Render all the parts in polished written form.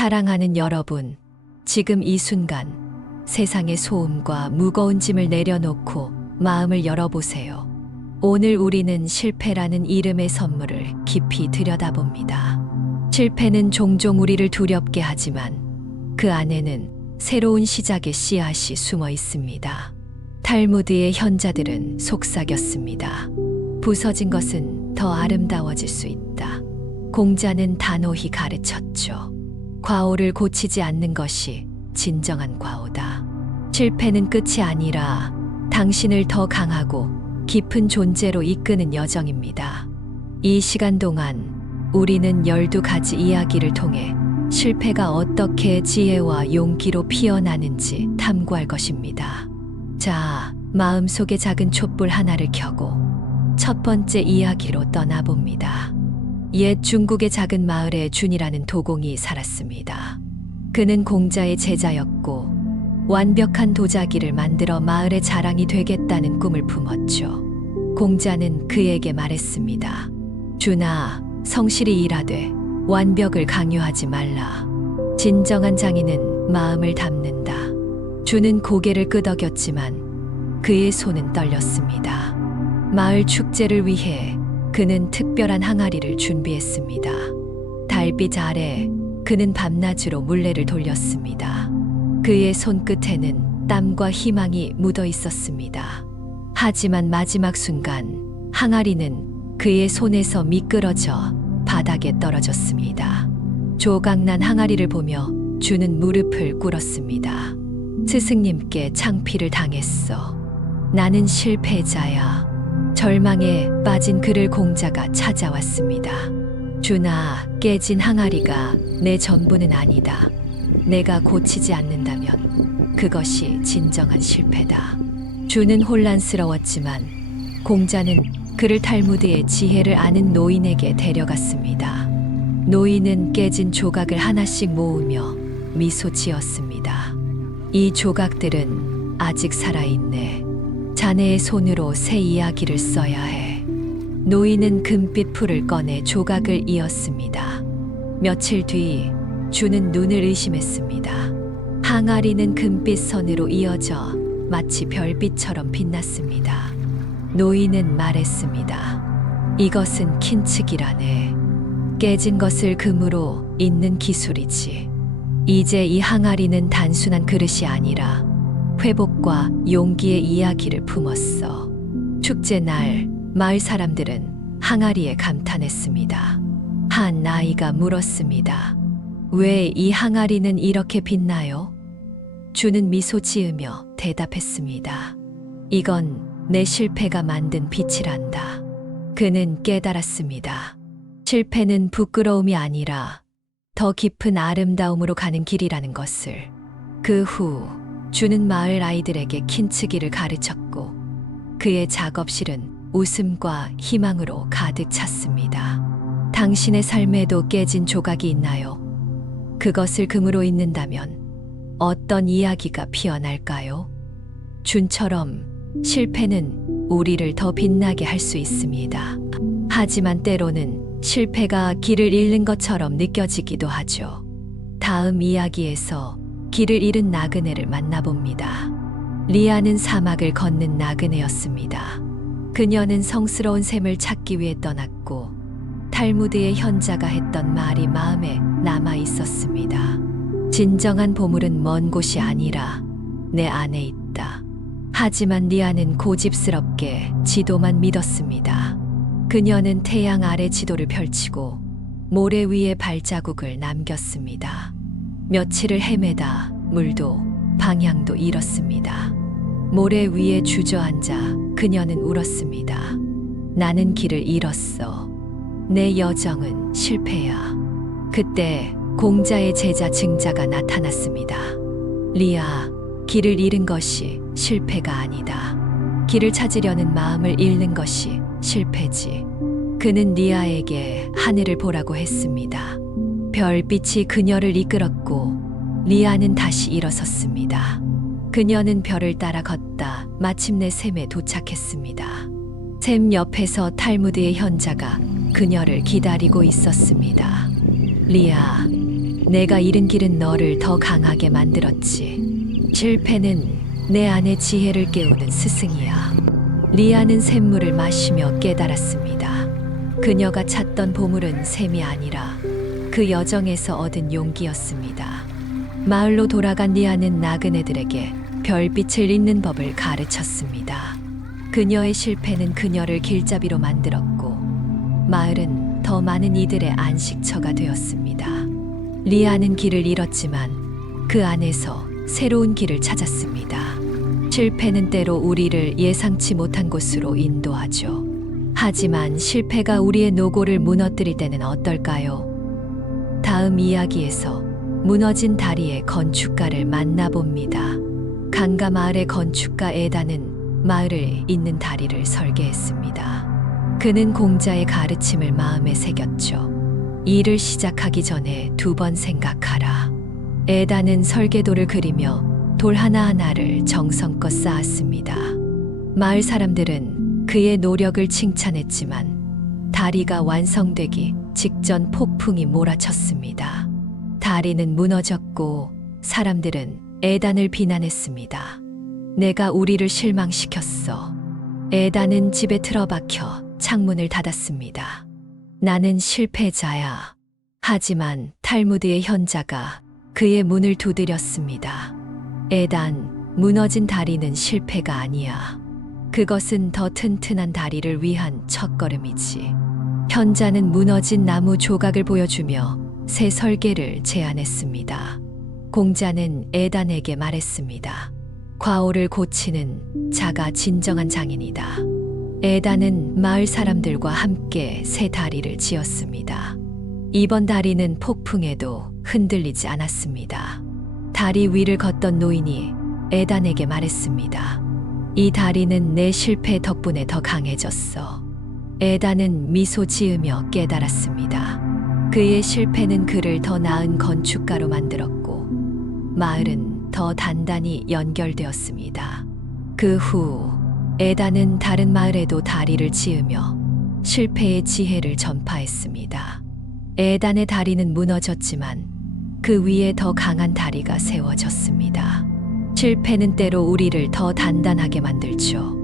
사랑하는 여러분, 지금 이 순간 세상의 소음과 무거운 짐을 내려놓고 마음을 열어보세요. 오늘 우리는 실패라는 이름의 선물을 깊이 들여다봅니다. 실패는 종종 우리를 두렵게 하지만 그 안에는 새로운 시작의 씨앗이 숨어 있습니다. 탈무드의 현자들은 속삭였습니다. 부서진 것은 더 아름다워질 수 있다. 공자는 단호히 가르쳤죠. 과오를 고치지 않는 것이 진정한 과오다. 실패는 끝이 아니라 당신을 더 강하고 깊은 존재로 이끄는 여정입니다. 이 시간 동안 우리는 12가지 이야기를 통해 실패가 어떻게 지혜와 용기로 피어나는지 탐구할 것입니다. 자, 마음속에 작은 촛불 하나를 켜고 첫 번째 이야기로 떠나봅니다. 옛 중국의 작은 마을에 준이라는 도공이 살았습니다. 그는 공자의 제자였고 완벽한 도자기를 만들어 마을의 자랑이 되겠다는 꿈을 품었죠. 공자는 그에게 말했습니다. 준아, 성실히 일하되 완벽을 강요하지 말라. 진정한 장인은 마음을 담는다. 준은 고개를 끄덕였지만 그의 손은 떨렸습니다. 마을 축제를 위해 그는 특별한 항아리를 준비했습니다. 달빛 아래 그는 밤낮으로 물레를 돌렸습니다. 그의 손끝에는 땀과 희망이 묻어 있었습니다. 하지만 마지막 순간 항아리는 그의 손에서 미끄러져 바닥에 떨어졌습니다. 조각난 항아리를 보며 준은 무릎을 꿇었습니다. 스승님께 창피를 당했어. 나는 실패자야. 절망에 빠진 그를 공자가 찾아왔습니다. 준아, 깨진 항아리가 내 전부는 아니다. 내가 고치지 않는다면 그것이 진정한 실패다. 준은 혼란스러웠지만 공자는 그를 탈무드의 지혜를 아는 노인에게 데려갔습니다. 노인은 깨진 조각을 하나씩 모으며 미소 지었습니다. 이 조각들은 아직 살아있네. 자네의 손으로 새 이야기를 써야 해. 노인은 금빛 풀을 꺼내 조각을 이었습니다. 며칠 뒤 준은 눈을 의심했습니다. 항아리는 금빛 선으로 이어져 마치 별빛처럼 빛났습니다. 노인은 말했습니다. 이것은 킨츠기라네. 깨진 것을 금으로 잇는 기술이지. 이제 이 항아리는 단순한 그릇이 아니라 회복과 용기의 이야기를 품었어. 축제날 마을 사람들은 항아리에 감탄했습니다. 한 아이가 물었습니다. 왜 이 항아리는 이렇게 빛나요? 준은 미소 지으며 대답했습니다. 이건 내 실패가 만든 빛이란다. 그는 깨달았습니다. 실패는 부끄러움이 아니라 더 깊은 아름다움으로 가는 길이라는 것을. 그 후 준은 마을 아이들에게 킨츠기를 가르쳤고 그의 작업실은 웃음과 희망으로 가득 찼습니다. 당신의 삶에도 깨진 조각이 있나요? 그것을 금으로 잇는다면 어떤 이야기가 피어날까요? 준처럼 실패는 우리를 더 빛나게 할 수 있습니다. 하지만 때로는 실패가 길을 잃는 것처럼 느껴지기도 하죠. 다음 이야기에서 길을 잃은 나그네를 만나봅니다. 리아는 사막을 걷는 나그네였습니다. 그녀는 성스러운 샘을 찾기 위해 떠났고 탈무드의 현자가 했던 말이 마음에 남아 있었습니다. 진정한 보물은 먼 곳이 아니라 내 안에 있다. 하지만 리아는 고집스럽게 지도만 믿었습니다. 그녀는 태양 아래 지도를 펼치고 모래 위에 발자국을 남겼습니다. 며칠을 헤매다 물도 방향도 잃었습니다. 모래 위에 주저앉아 그녀는 울었습니다. 나는 길을 잃었어. 내 여정은 실패야. 그때 공자의 제자 증자가 나타났습니다. 리아, 길을 잃은 것이 실패가 아니다. 길을 찾으려는 마음을 잃는 것이 실패지. 그는 리아에게 하늘을 보라고 했습니다. 별빛이 그녀를 이끌었고 리아는 다시 일어섰습니다. 그녀는 별을 따라 걷다 마침내 샘에 도착했습니다. 샘 옆에서 탈무드의 현자가 그녀를 기다리고 있었습니다. 리아, 내가 잃은 길은 너를 더 강하게 만들었지. 실패는 내 안의 지혜를 깨우는 스승이야. 리아는 샘물을 마시며 깨달았습니다. 그녀가 찾던 보물은 샘이 아니라 그 여정에서 얻은 용기였습니다. 마을로 돌아간 리아는 나그네들에게 별빛을 잇는 법을 가르쳤습니다. 그녀의 실패는 그녀를 길잡이로 만들었고 마을은 더 많은 이들의 안식처가 되었습니다. 리아는 길을 잃었지만 그 안에서 새로운 길을 찾았습니다. 실패는 때로 우리를 예상치 못한 곳으로 인도하죠. 하지만 실패가 우리의 노고를 무너뜨릴 때는 어떨까요? 다음 이야기에서 무너진 다리의 건축가를 만나봅니다. 강가 마을의 건축가 에단은 마을을 잇는 다리를 설계했습니다. 그는 공자의 가르침을 마음에 새겼죠. 일을 시작하기 전에 2번 생각하라. 에단은 설계도를 그리며 돌 하나하나를 정성껏 쌓았습니다. 마을 사람들은 그의 노력을 칭찬했지만 다리가 완성되기 직전 폭풍이 몰아쳤습니다. 다리는 무너졌고 사람들은 에단을 비난했습니다. 내가 우리를 실망시켰어. 에단은 집에 틀어박혀 창문을 닫았습니다. 나는 실패자야. 하지만 탈무드의 현자가 그의 문을 두드렸습니다. 에단, 무너진 다리는 실패가 아니야. 그것은 더 튼튼한 다리를 위한 첫걸음이지. 현자는 무너진 나무 조각을 보여주며 새 설계를 제안했습니다. 공자는 에단에게 말했습니다. 과오를 고치는 자가 진정한 장인이다. 에단은 마을 사람들과 함께 새 다리를 지었습니다. 이번 다리는 폭풍에도 흔들리지 않았습니다. 다리 위를 걷던 노인이 에단에게 말했습니다. 이 다리는 내 실패 덕분에 더 강해졌어. 에단은 미소 지으며 깨달았습니다. 그의 실패는 그를 더 나은 건축가로 만들었고 마을은 더 단단히 연결되었습니다. 그 후 에단은 다른 마을에도 다리를 지으며 실패의 지혜를 전파했습니다. 에단의 다리는 무너졌지만 그 위에 더 강한 다리가 세워졌습니다. 실패는 때로 우리를 더 단단하게 만들죠.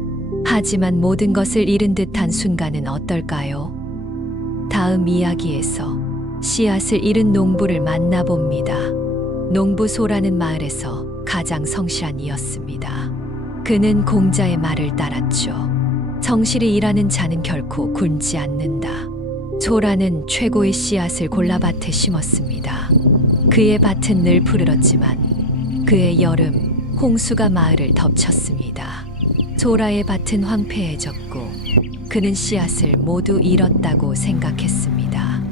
하지만 모든 것을 잃은 듯한 순간은 어떨까요? 다음 이야기에서 씨앗을 잃은 농부를 만나봅니다. 농부 소라는 마을에서 가장 성실한 이였습니다. 그는 공자의 말을 따랐죠. 성실히 일하는 자는 결코 굶지 않는다. 소라는 최고의 씨앗을 골라 밭에 심었습니다. 그의 밭은 늘 푸르렀지만 그의 여름 홍수가 마을을 덮쳤습니다. 소라의 밭은 황폐해졌고 그는 씨앗을 모두 잃었다고 생각했습니다.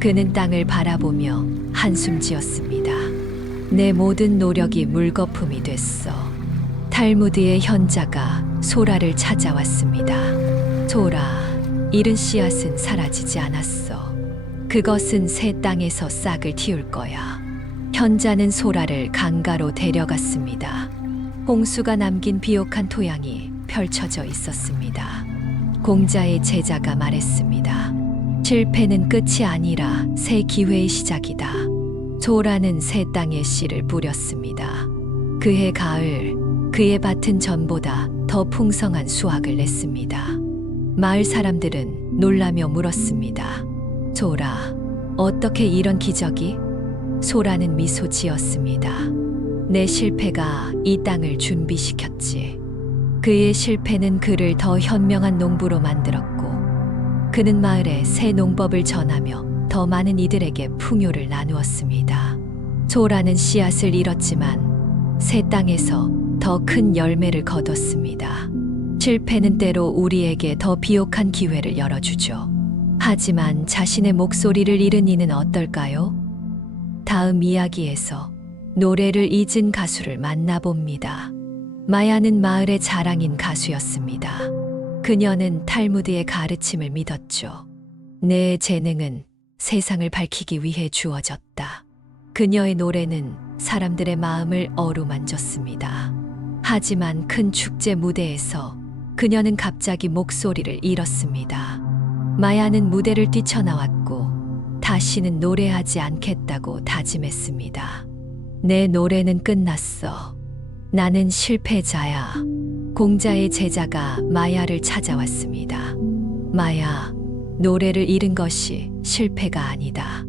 그는 땅을 바라보며 한숨 지었습니다. 내 모든 노력이 물거품이 됐어. 탈무드의 현자가 소라를 찾아왔습니다. 소라, 잃은 씨앗은 사라지지 않았어. 그것은 새 땅에서 싹을 틔울 거야. 현자는 소라를 강가로 데려갔습니다. 홍수가 남긴 비옥한 토양이 펼쳐져 있었습니다. 공자의 제자가 말했습니다. 실패는 끝이 아니라 새 기회의 시작이다. 소라는 새 땅에 씨를 뿌렸습니다. 그해 가을, 그의 밭은 전보다 더 풍성한 수확을 냈습니다. 마을 사람들은 놀라며 물었습니다. 소라, 어떻게 이런 기적이? 소라는 미소 지었습니다. 내 실패가 이 땅을 준비시켰지. 그의 실패는 그를 더 현명한 농부로 만들었고 그는 마을에 새 농법을 전하며 더 많은 이들에게 풍요를 나누었습니다. 소라는 씨앗을 잃었지만 새 땅에서 더 큰 열매를 거뒀습니다. 실패는 때로 우리에게 더 비옥한 기회를 열어주죠. 하지만 자신의 목소리를 잃은 이는 어떨까요? 다음 이야기에서 노래를 잊은 가수를 만나봅니다. 마야는 마을의 자랑인 가수였습니다. 그녀는 탈무드의 가르침을 믿었죠. 내 재능은 세상을 밝히기 위해 주어졌다. 그녀의 노래는 사람들의 마음을 어루만졌습니다. 하지만 큰 축제 무대에서 그녀는 갑자기 목소리를 잃었습니다. 마야는 무대를 뛰쳐나왔고 다시는 노래하지 않겠다고 다짐했습니다. 내 노래는 끝났어. 나는 실패자야. 공자의 제자가 마야를 찾아왔습니다. 마야, 노래를 잃은 것이 실패가 아니다.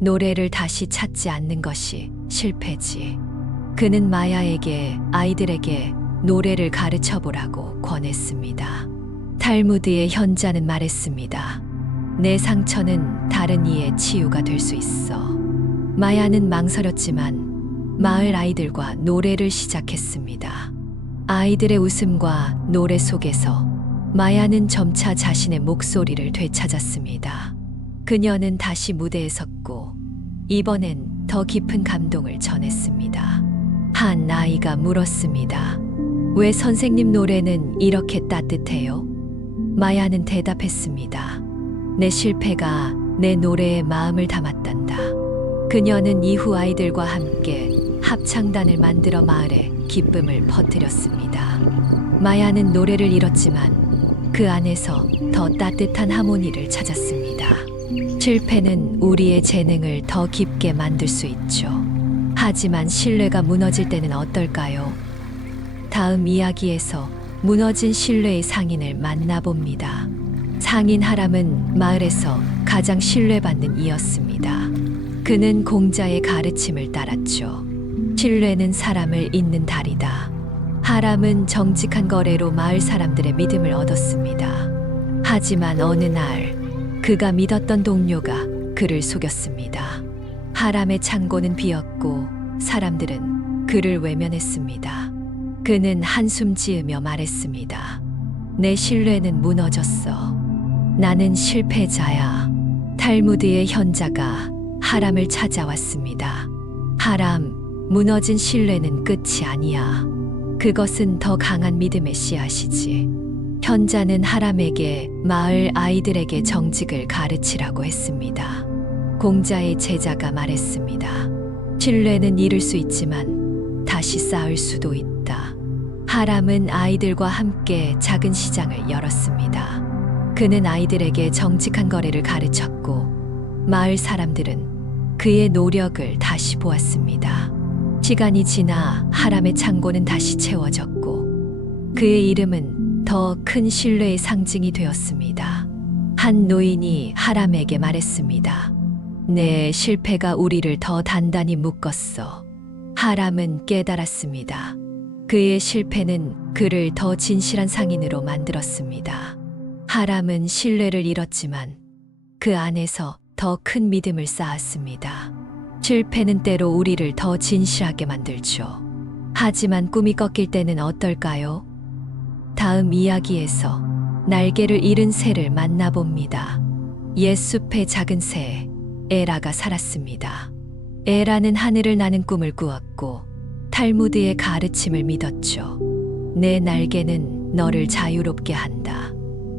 노래를 다시 찾지 않는 것이 실패지. 그는 마야에게 아이들에게 노래를 가르쳐 보라고 권했습니다. 탈무드의 현자는 말했습니다. 내 상처는 다른 이의 치유가 될 수 있어. 마야는 망설였지만 마을 아이들과 노래를 시작했습니다. 아이들의 웃음과 노래 속에서 마야는 점차 자신의 목소리를 되찾았습니다. 그녀는 다시 무대에 섰고 이번엔 더 깊은 감동을 전했습니다. 한 아이가 물었습니다. 왜 선생님 노래는 이렇게 따뜻해요? 마야는 대답했습니다. 내 실패가 내 노래에 마음을 담았단다. 그녀는 이후 아이들과 함께 합창단을 만들어 마을에 기쁨을 퍼뜨렸습니다. 마야는 노래를 잃었지만 그 안에서 더 따뜻한 하모니를 찾았습니다. 실패는 우리의 재능을 더 깊게 만들 수 있죠. 하지만 신뢰가 무너질 때는 어떨까요? 다음 이야기에서 무너진 신뢰의 상인을 만나봅니다. 상인 하람은 마을에서 가장 신뢰받는 이였습니다. 그는 공자의 가르침을 따랐죠. 신뢰는 사람을 잇는 달이다. 하람은 정직한 거래로 마을 사람들의 믿음을 얻었습니다. 하지만 어느 날 그가 믿었던 동료가 그를 속였습니다. 하람의 창고는 비었고 사람들은 그를 외면했습니다. 그는 한숨 지으며 말했습니다. 내 신뢰는 무너졌어. 나는 실패자야. 탈무드의 현자가 하람을 찾아왔습니다. 하람, 무너진 신뢰는 끝이 아니야. 그것은 더 강한 믿음의 씨앗이지. 현자는 하람에게 마을 아이들에게 정직을 가르치라고 했습니다. 공자의 제자가 말했습니다. 신뢰는 잃을 수 있지만 다시 쌓을 수도 있다. 하람은 아이들과 함께 작은 시장을 열었습니다. 그는 아이들에게 정직한 거래를 가르쳤고 마을 사람들은 그의 노력을 다시 보았습니다. 시간이 지나 하람의 창고는 다시 채워졌고 그의 이름은 더 큰 신뢰의 상징이 되었습니다. 한 노인이 하람에게 말했습니다. 내 실패가 우리를 더 단단히 묶었어. 하람은 깨달았습니다. 그의 실패는 그를 더 진실한 상인으로 만들었습니다. 하람은 신뢰를 잃었지만 그 안에서 더 큰 믿음을 쌓았습니다. 실패는 때로 우리를 더 진실하게 만들죠. 하지만 꿈이 꺾일 때는 어떨까요? 다음 이야기에서 날개를 잃은 새를 만나봅니다. 옛 숲의 작은 새, 에라가 살았습니다. 에라는 하늘을 나는 꿈을 꾸었고 탈무드의 가르침을 믿었죠. 내 날개는 너를 자유롭게 한다.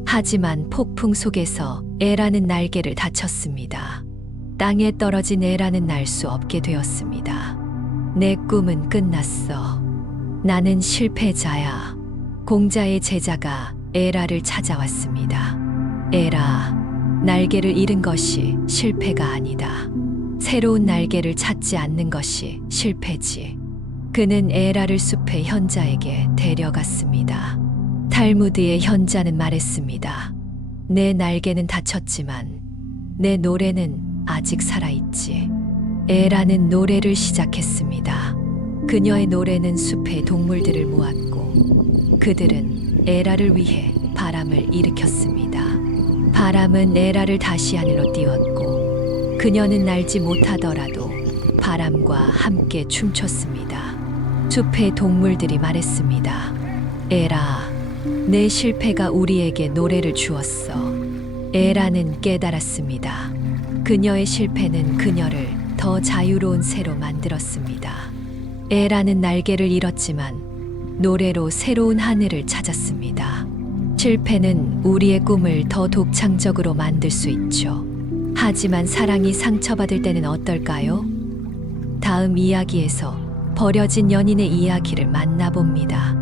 하지만 폭풍 속에서 에라는 날개를 다쳤습니다. 땅에 떨어진 에라는 날 수 없게 되었습니다. 내 꿈은 끝났어. 나는 실패자야. 공자의 제자가 에라를 찾아왔습니다. 에라, 날개를 잃은 것이 실패가 아니다. 새로운 날개를 찾지 않는 것이 실패지. 그는 에라를 숲의 현자에게 데려갔습니다. 탈무드의 현자는 말했습니다. 내 날개는 다쳤지만 내 노래는 아직 살아있지. 에라는 노래를 시작했습니다. 그녀의 노래는 숲의 동물들을 모았고 그들은 에라를 위해 바람을 일으켰습니다. 바람은 에라를 다시 하늘로 띄웠고 그녀는 날지 못하더라도 바람과 함께 춤췄습니다. 숲의 동물들이 말했습니다. 에라, 내 실패가 우리에게 노래를 주었어. 에라는 깨달았습니다. 그녀의 실패는 그녀를 더 자유로운 새로 만들었습니다. 에라는 날개를 잃었지만 노래로 새로운 하늘을 찾았습니다. 실패는 우리의 꿈을 더 독창적으로 만들 수 있죠. 하지만 사랑이 상처받을 때는 어떨까요? 다음 이야기에서 버려진 연인의 이야기를 만나봅니다.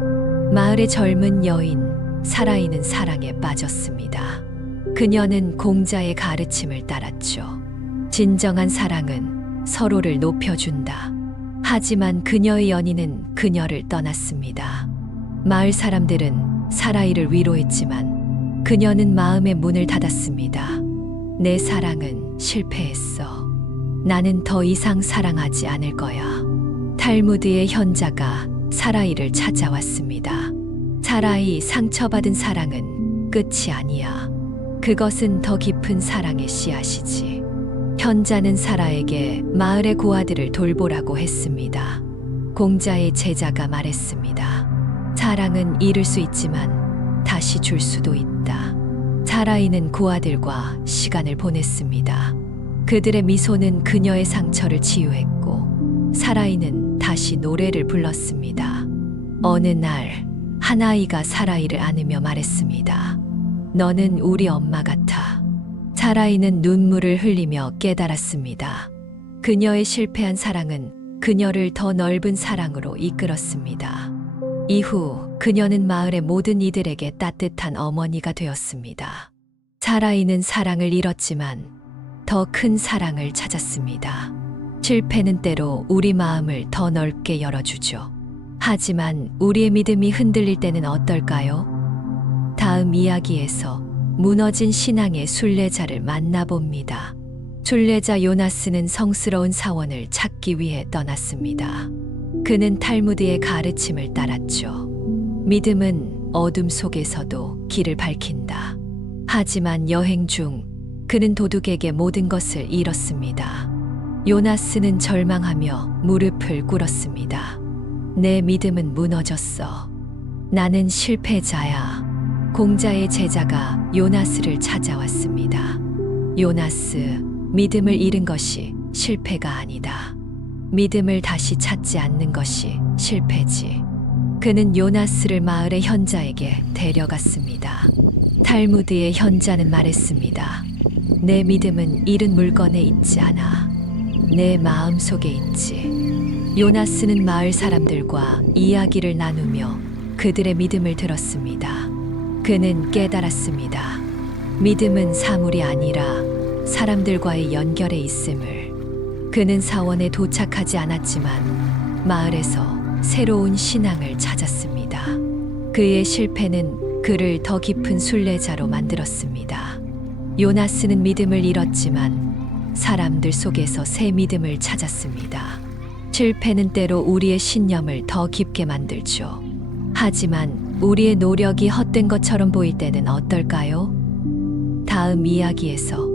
마을의 젊은 여인, 살아있는 사랑에 빠졌습니다. 그녀는 공자의 가르침을 따랐죠. 진정한 사랑은 서로를 높여준다. 하지만 그녀의 연인은 그녀를 떠났습니다. 마을 사람들은 사라이를 위로했지만 그녀는 마음의 문을 닫았습니다. 내 사랑은 실패했어. 나는 더 이상 사랑하지 않을 거야. 탈무드의 현자가 사라이를 찾아왔습니다. 사라이, 상처받은 사랑은 끝이 아니야. 그것은 더 깊은 사랑의 씨앗이지. 현자는 사라에게 마을의 고아들을 돌보라고 했습니다. 공자의 제자가 말했습니다. 사랑은 잃을 수 있지만 다시 줄 수도 있다. 사라이는 고아들과 시간을 보냈습니다. 그들의 미소는 그녀의 상처를 치유했고 사라이는 다시 노래를 불렀습니다. 어느 날 한 아이가 사라이를 안으며 말했습니다. 너는 우리 엄마 같아. 사라이는 눈물을 흘리며 깨달았습니다. 그녀의 실패한 사랑은 그녀를 더 넓은 사랑으로 이끌었습니다. 이후 그녀는 마을의 모든 이들에게 따뜻한 어머니가 되었습니다. 사라이는 사랑을 잃었지만 더 큰 사랑을 찾았습니다. 실패는 때로 우리 마음을 더 넓게 열어주죠. 하지만 우리의 믿음이 흔들릴 때는 어떨까요? 다음 이야기에서 무너진 신앙의 순례자를 만나봅니다. 순례자 요나스는 성스러운 사원을 찾기 위해 떠났습니다. 그는 탈무드의 가르침을 따랐죠. 믿음은 어둠 속에서도 길을 밝힌다. 하지만 여행 중 그는 도둑에게 모든 것을 잃었습니다. 요나스는 절망하며 무릎을 꿇었습니다. 내 믿음은 무너졌어. 나는 실패자야. 공자의 제자가 요나스를 찾아왔습니다. 요나스, 믿음을 잃은 것이 실패가 아니다. 믿음을 다시 찾지 않는 것이 실패지. 그는 요나스를 마을의 현자에게 데려갔습니다. 탈무드의 현자는 말했습니다. 내 믿음은 잃은 물건에 있지 않아. 내 마음 속에 있지. 요나스는 마을 사람들과 이야기를 나누며 그들의 믿음을 들었습니다. 그는 깨달았습니다. 믿음은 사물이 아니라 사람들과의 연결에 있음을. 그는 사원에 도착하지 않았지만 마을에서 새로운 신앙을 찾았습니다. 그의 실패는 그를 더 깊은 순례자로 만들었습니다. 요나스는 믿음을 잃었지만 사람들 속에서 새 믿음을 찾았습니다. 실패는 때로 우리의 신념을 더 깊게 만들죠. 하지만 우리의 노력이 헛된 것처럼 보일 때는 어떨까요? 다음 이야기에서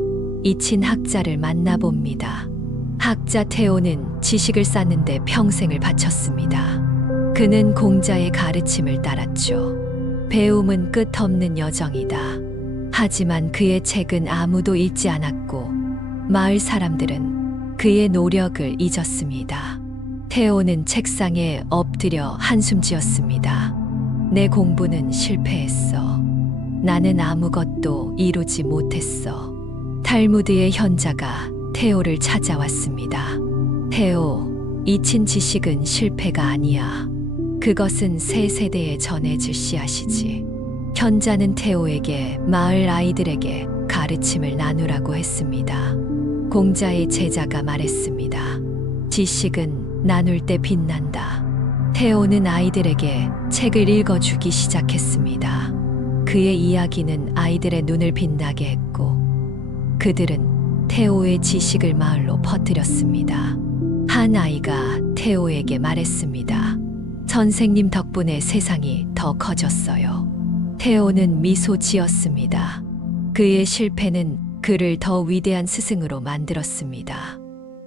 잊힌 학자를 만나봅니다. 학자 테오는 지식을 쌓는데 평생을 바쳤습니다. 그는 공자의 가르침을 따랐죠. 배움은 끝없는 여정이다. 하지만 그의 책은 아무도 읽지 않았고 마을 사람들은 그의 노력을 잊었습니다. 테오는 책상에 엎드려 한숨 지었습니다. 내 공부는 실패했어. 나는 아무것도 이루지 못했어. 탈무드의 현자가 테오를 찾아왔습니다. 테오, 잊힌 지식은 실패가 아니야. 그것은 새 세대에 전해질 씨앗이지. 현자는 테오에게 마을 아이들에게 가르침을 나누라고 했습니다. 공자의 제자가 말했습니다. 지식은 나눌 때 빛난다. 테오는 아이들에게 책을 읽어주기 시작했습니다. 그의 이야기는 아이들의 눈을 빛나게 했고 그들은 테오의 지식을 마을로 퍼뜨렸습니다. 한 아이가 테오에게 말했습니다. 선생님 덕분에 세상이 더 커졌어요. 테오는 미소 지었습니다. 그의 실패는 그를 더 위대한 스승으로 만들었습니다.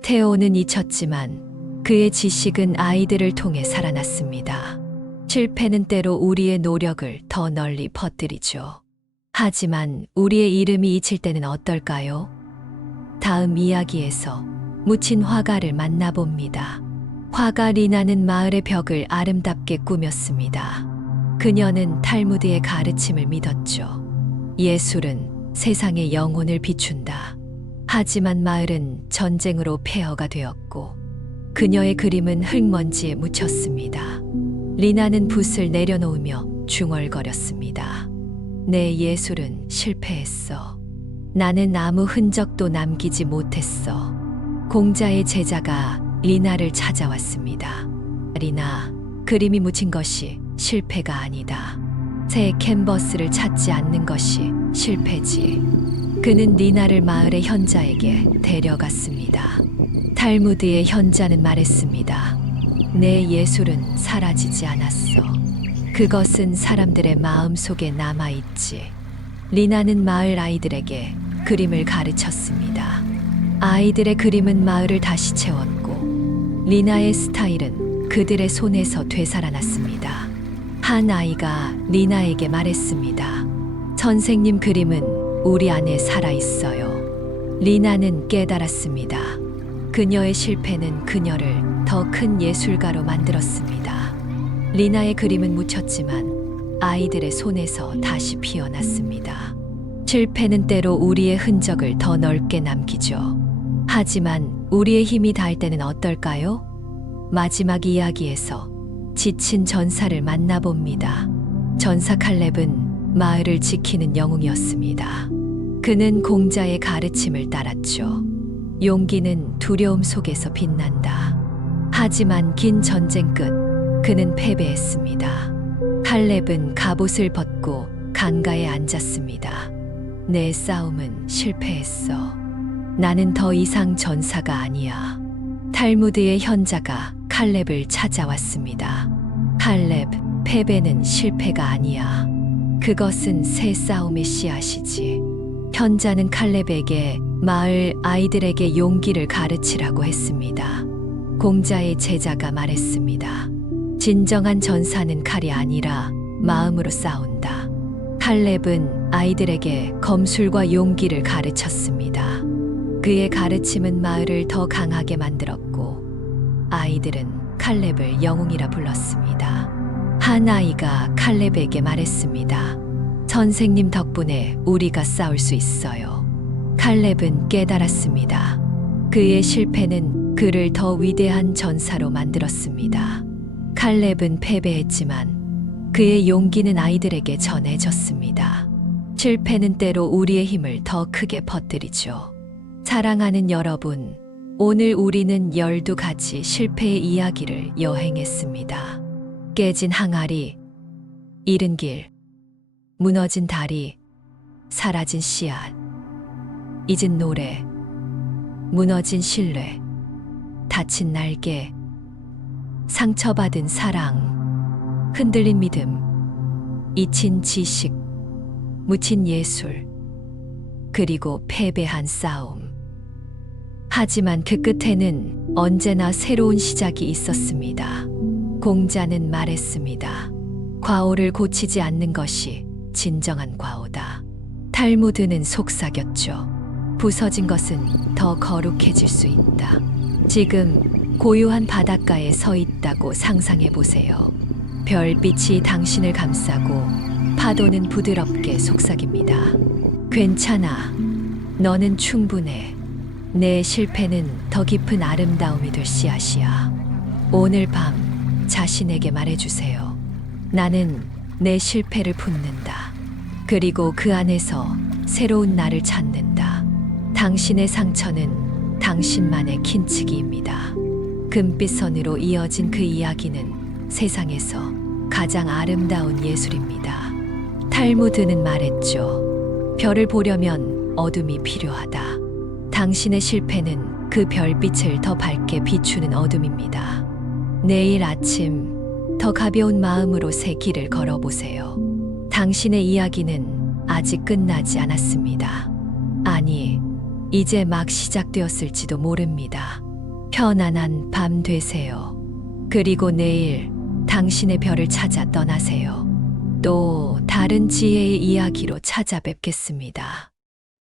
테오는 잊혔지만 그의 지식은 아이들을 통해 살아났습니다. 실패는 때로 우리의 노력을 더 널리 퍼뜨리죠. 하지만 우리의 이름이 잊힐 때는 어떨까요? 다음 이야기에서 묻힌 화가를 만나봅니다. 화가 리나는 마을의 벽을 아름답게 꾸몄습니다. 그녀는 탈무드의 가르침을 믿었죠. 예술은 세상의 영혼을 비춘다. 하지만 마을은 전쟁으로 폐허가 되었고 그녀의 그림은 흙먼지에 묻혔습니다. 리나는 붓을 내려놓으며 중얼거렸습니다. 내 예술은 실패했어. 나는 아무 흔적도 남기지 못했어. 공자의 제자가 리나를 찾아왔습니다. 리나, 그림이 묻힌 것이 실패가 아니다. 새 캔버스를 찾지 않는 것이 실패지. 그는 리나를 마을의 현자에게 데려갔습니다. 탈무드의 현자는 말했습니다. 내 예술은 사라지지 않았어. 그것은 사람들의 마음 속에 남아있지. 리나는 마을 아이들에게 그림을 가르쳤습니다. 아이들의 그림은 마을을 다시 채웠고, 리나의 스타일은 그들의 손에서 되살아났습니다. 한 아이가 리나에게 말했습니다. 선생님, 그림은 우리 안에 살아있어요. 리나는 깨달았습니다. 그녀의 실패는 그녀를 더 큰 예술가로 만들었습니다. 리나의 그림은 묻혔지만 아이들의 손에서 다시 피어났습니다. 실패는 때로 우리의 흔적을 더 넓게 남기죠. 하지만 우리의 힘이 닿을 때는 어떨까요? 마지막 이야기에서 지친 전사를 만나봅니다. 전사 칼렙은 마을을 지키는 영웅이었습니다. 그는 공자의 가르침을 따랐죠. 용기는 두려움 속에서 빛난다. 하지만 긴 전쟁 끝 그는 패배했습니다. 칼렙은 갑옷을 벗고 강가에 앉았습니다. 내 싸움은 실패했어. 나는 더 이상 전사가 아니야. 탈무드의 현자가 칼렙을 찾아왔습니다. 칼렙, 패배는 실패가 아니야. 그것은 새 싸움의 씨앗이지. 현자는 칼렙에게 마을 아이들에게 용기를 가르치라고 했습니다. 공자의 제자가 말했습니다. 진정한 전사는 칼이 아니라 마음으로 싸운다. 칼렙은 아이들에게 검술과 용기를 가르쳤습니다. 그의 가르침은 마을을 더 강하게 만들었고, 아이들은 칼렙을 영웅이라 불렀습니다. 한 아이가 칼렙에게 말했습니다. 선생님 덕분에 우리가 싸울 수 있어요. 칼렙은 깨달았습니다. 그의 실패는 그를 더 위대한 전사로 만들었습니다. 칼렙은 패배했지만 그의 용기는 아이들에게 전해졌습니다. 실패는 때로 우리의 힘을 더 크게 퍼뜨리죠. 사랑하는 여러분, 오늘 우리는 12가지 실패의 이야기를 여행했습니다. 깨진 항아리, 잃은 길, 무너진 다리, 사라진 씨앗, 잊은 노래, 무너진 신뢰, 다친 날개, 상처받은 사랑, 흔들린 믿음, 잊힌 지식, 묻힌 예술, 그리고 패배한 싸움. 하지만 그 끝에는 언제나 새로운 시작이 있었습니다. 공자는 말했습니다. 과오를 고치지 않는 것이 진정한 과오다. 탈무드는 속삭였죠. 부서진 것은 더 거룩해질 수 있다. 지금 고요한 바닷가에 서 있다고 상상해 보세요. 별빛이 당신을 감싸고 파도는 부드럽게 속삭입니다. 괜찮아. 너는 충분해. 내 실패는 더 깊은 아름다움이 될 씨앗이야. 오늘 밤 자신에게 말해주세요. 나는 내 실패를 품는다. 그리고 그 안에서 새로운 나를 찾는다. 당신의 상처는 당신만의 킨치기입니다. 금빛 선으로 이어진 그 이야기는 세상에서 가장 아름다운 예술입니다. 탈무드는 말했죠. 별을 보려면 어둠이 필요하다. 당신의 실패는 그 별빛을 더 밝게 비추는 어둠입니다. 내일 아침 더 가벼운 마음으로 새 길을 걸어보세요. 당신의 이야기는 아직 끝나지 않았습니다. 아니, 이제 막 시작되었을지도 모릅니다. 편안한 밤 되세요. 그리고 내일 당신의 별을 찾아 떠나세요. 또 다른 지혜의 이야기로 찾아뵙겠습니다.